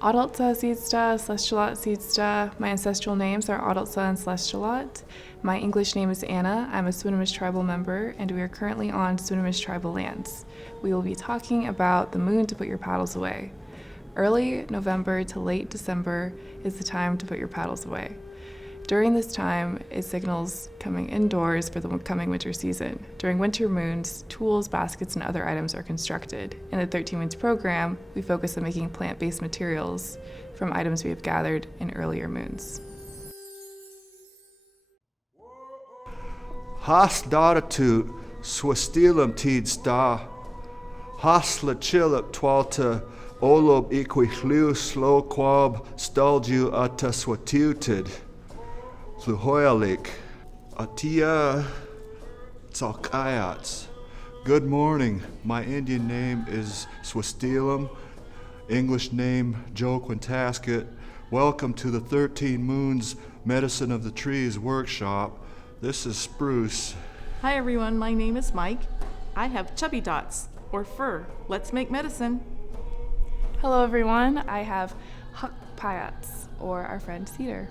Adaltsa Seedsta, Celestialat Seedsta. My ancestral names are Adaltsa and Celestialat. My English name is Anna. I'm a Swinomish tribal member, and we are currently on Swinomish tribal lands. We will be talking about the moon to put your paddles away. Early November to late December is the time to put your paddles away. During this time, it signals coming indoors for the coming winter season. During winter moons, tools, baskets, and other items are constructed. In the 13 Moons program, we focus on making plant-based materials from items we have gathered in earlier moons. Has daratut swastilum tid sta, has lachilip twalta olob equihlu slow quab stalju ata swatiutid. Fluhoyalik, Atia Tsalkayats. Good morning. My Indian name is Swastilum. English name Joe Quintasket. Welcome to the 13 Moons Medicine of the Trees workshop. This is Spruce. Hi everyone, my name is Mike. I have chubby dots, or fur. Let's make medicine. Hello everyone, I have Hakpayats, or our friend Cedar.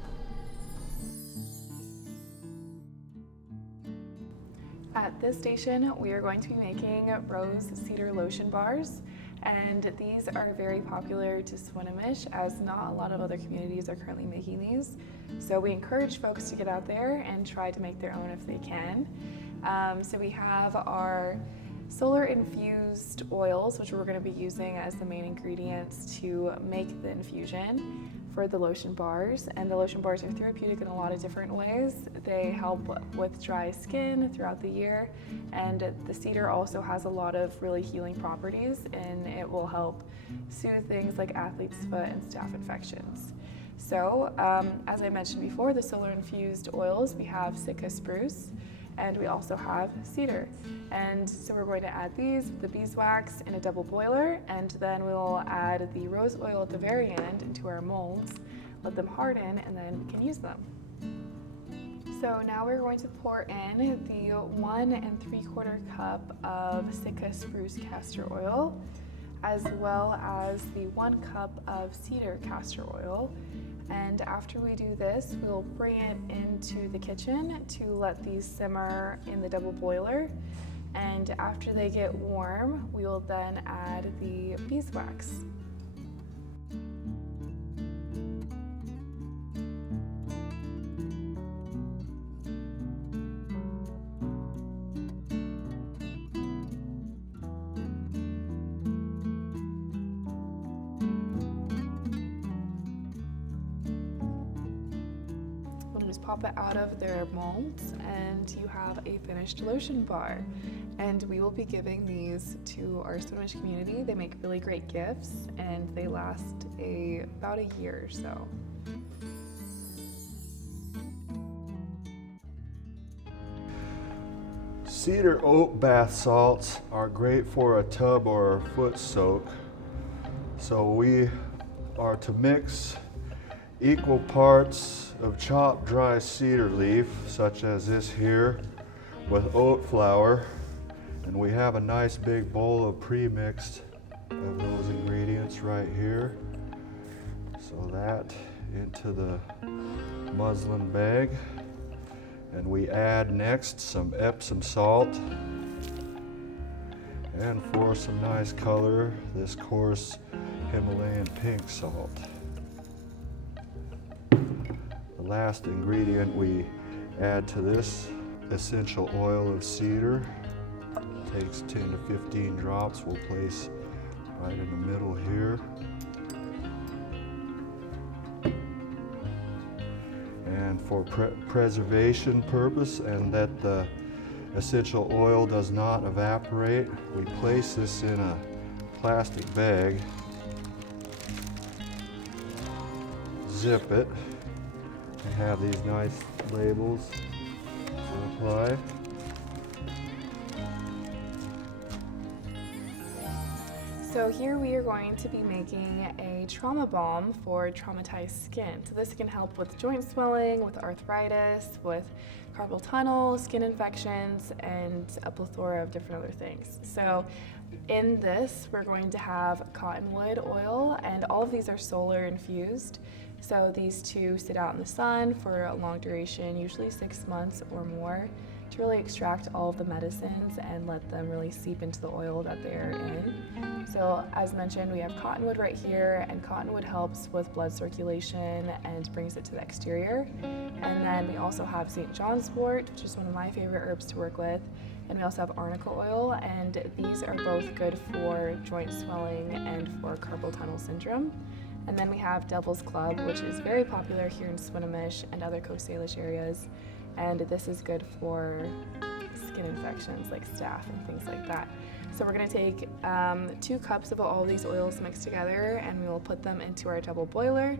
At this station, we are going to be making rose cedar lotion bars, and these are very popular to Swinomish as not a lot of other communities are currently making these. So we encourage folks to get out there and try to make their own if they can. So we have our solar infused oils, which we're going to be using as the main ingredients to make the infusion for the lotion bars. And the lotion bars are therapeutic in a lot of different ways. They help with dry skin throughout the year, and the cedar also has a lot of really healing properties, and it will help soothe things like athlete's foot and staph infections. So as I mentioned before, the solar infused oils, we have Sitka spruce, and we also have cedar. And so we're going to add these, the beeswax, in a double boiler, and then we'll add the rose oil at the very end into our molds, let them harden, and then we can use them. So now we're going to pour in the 1 3/4 cup of Sitka spruce castor oil, as well as the 1 cup of cedar castor oil. And after we do this, we'll bring it into the kitchen to let these simmer in the double boiler. And after they get warm, we will then add the beeswax. Just pop it out of their molds and you have a finished lotion bar. And we will be giving these to our Swinomish community. They make really great gifts and they last about a year or so. Cedar oat bath salts are great for a tub or a foot soak. So we are to mix equal parts of chopped dry cedar leaf, such as this here, with oat flour, and we have a nice big bowl of pre-mixed of those ingredients right here. So that into the muslin bag, and we add next some Epsom salt, and for some nice color, this coarse Himalayan pink salt. The last ingredient we add to this essential oil of cedar. It takes 10 to 15 drops. We'll place right in the middle here. And for preservation purpose and that the essential oil does not evaporate, we place this in a plastic bag, zip it, and have these nice labels to apply. So here we are going to be making a trauma balm for traumatized skin. So this can help with joint swelling, with arthritis, with carpal tunnel, skin infections, and a plethora of different other things. So in this, we're going to have cottonwood oil, and all of these are solar infused. So these two sit out in the sun for a long duration, usually 6 months or more, to really extract all of the medicines and let them really seep into the oil that they're in. So as mentioned, we have cottonwood right here, and cottonwood helps with blood circulation and brings it to the exterior. And then we also have St. John's wort, which is one of my favorite herbs to work with. And we also have arnica oil, and these are both good for joint swelling and for carpal tunnel syndrome. And then we have Devil's Club, which is very popular here in Swinomish and other Coast Salish areas. And this is good for skin infections like staph and things like that. So we're going to take 2 cups of all these oils mixed together, and we will put them into our double boiler.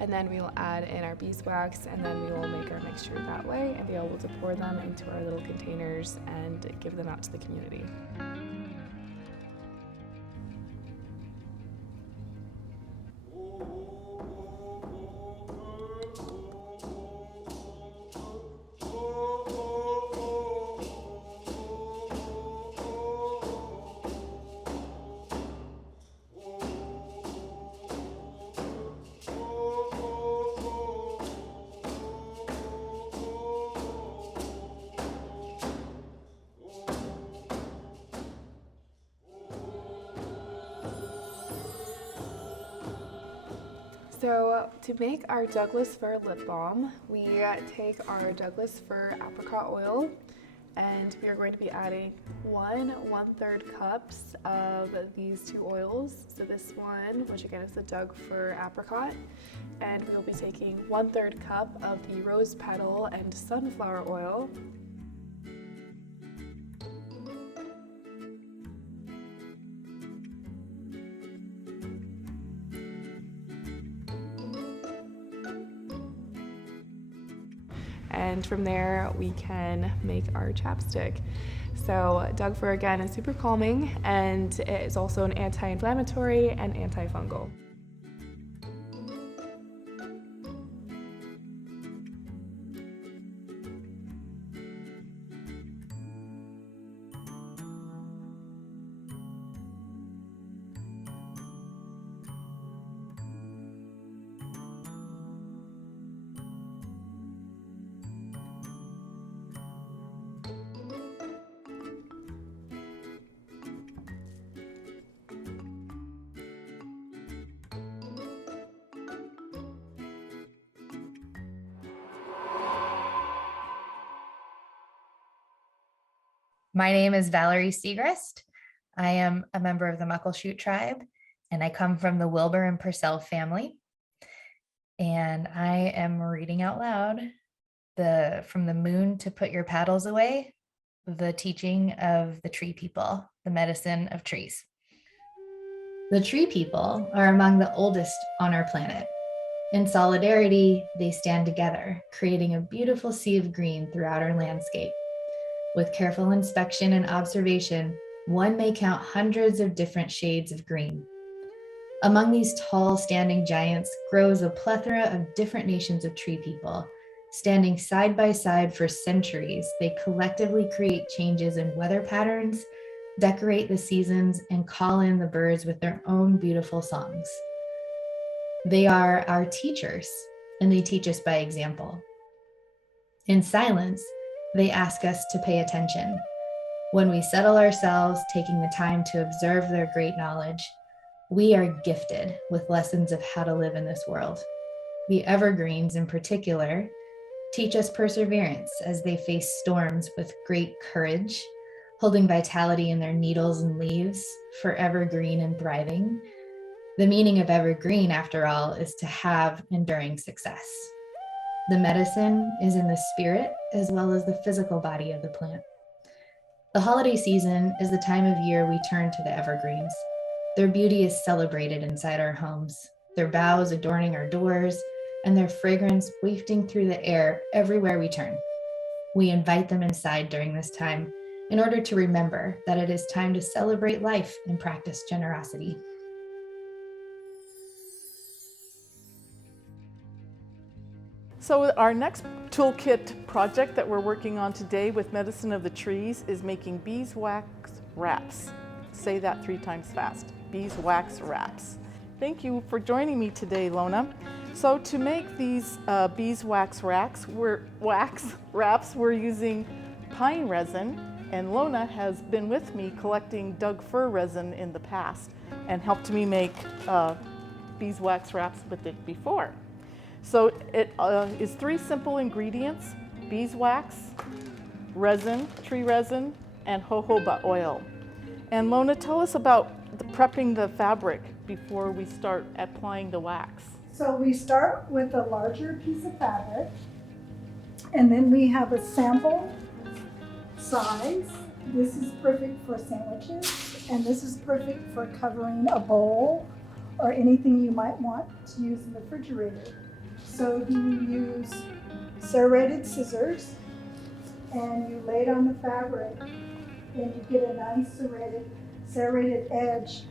And then we will add in our beeswax, and then we will make our mixture that way and be able to pour them into our little containers and give them out to the community. So to make our Douglas fir lip balm, we take our Douglas fir apricot oil, and we are going to be adding 1/3 cups of these 2 oils. So this one, which again is the Doug fir apricot, and we will be taking 1/3 cup of the rose petal and sunflower oil. And from there we can make our chapstick. So Doug fir again is super calming, and it is also an anti-inflammatory and antifungal. My name is Valerie Segrist. I am a member of the Muckleshoot tribe, and I come from the Wilbur and Purcell family. And I am reading out loud From the Moon to Put Your Paddles Away, the teaching of the tree people, the medicine of trees. The tree people are among the oldest on our planet. In solidarity, they stand together, creating a beautiful sea of green throughout our landscape. With careful inspection and observation, one may count hundreds of different shades of green. Among these tall, standing giants grows a plethora of different nations of tree people. Standing side by side for centuries, they collectively create changes in weather patterns, decorate the seasons, and call in the birds with their own beautiful songs. They are our teachers, and they teach us by example. In silence, they ask us to pay attention. When we settle ourselves, taking the time to observe their great knowledge, we are gifted with lessons of how to live in this world. The evergreens in particular teach us perseverance as they face storms with great courage, holding vitality in their needles and leaves, forever green and thriving. The meaning of evergreen, after all, is to have enduring success. The medicine is in the spirit as well as the physical body of the plant. The holiday season is the time of year we turn to the evergreens. Their beauty is celebrated inside our homes, their boughs adorning our doors, and their fragrance wafting through the air everywhere we turn. We invite them inside during this time in order to remember that it is time to celebrate life and practice generosity. So our next toolkit project that we're working on today with Medicine of the Trees is making beeswax wraps. Say that 3 times fast. Beeswax wraps. Thank you for joining me today, Lona. So to make these beeswax wraps, we're using pine resin, and Lona has been with me collecting Doug fir resin in the past and helped me make beeswax wraps with it before. So it is 3 simple ingredients: beeswax, resin, tree resin, and jojoba oil. And Lona, tell us about prepping the fabric before we start applying the wax. So we start with a larger piece of fabric, and then we have a sample size. This is perfect for sandwiches, and this is perfect for covering a bowl or anything you might want to use in the refrigerator. So you use serrated scissors, and you lay it on the fabric, and you get a nice serrated edge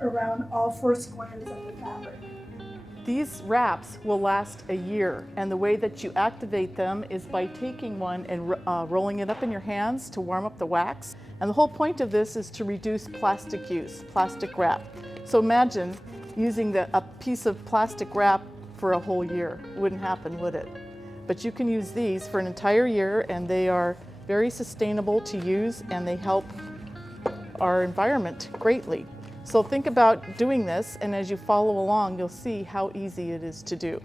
around all 4 squares of the fabric. These wraps will last a year, and the way that you activate them is by taking one and rolling it up in your hands to warm up the wax. And the whole point of this is to reduce plastic use, plastic wrap. So imagine using a piece of plastic wrap for a whole year. It wouldn't happen, would it? But you can use these for an entire year, and they are very sustainable to use, and they help our environment greatly. So think about doing this, and as you follow along, you'll see how easy it is to do.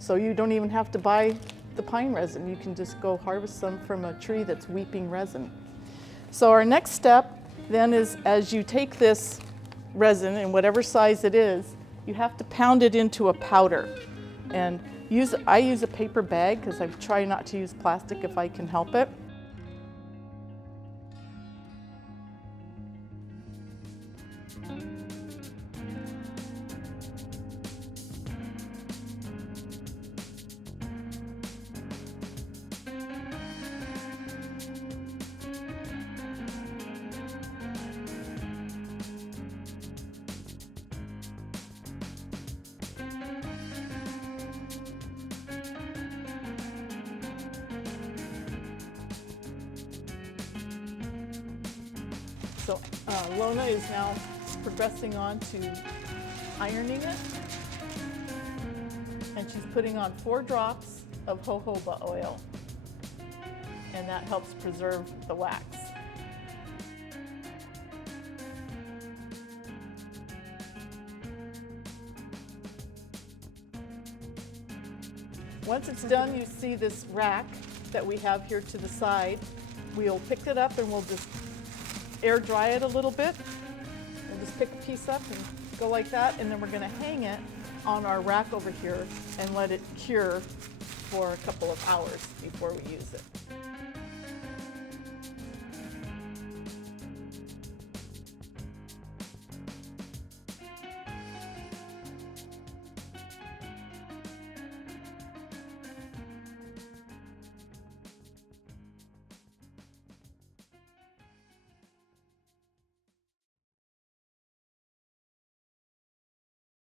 So you don't even have to buy the pine resin. You can just go harvest some from a tree that's weeping resin. So our next step then is, as you take this resin, in whatever size it is, you have to pound it into a powder. And I use a paper bag because I try not to use plastic if I can help it. So Lona is now progressing on to ironing it, and she's putting on 4 drops of jojoba oil, and that helps preserve the wax. Once it's done, you see this rack that we have here to the side. We'll pick it up and we'll just air dry it a little bit. We'll just pick a piece up and go like that, and then we're going to hang it on our rack over here and let it cure for a couple of hours before we use it.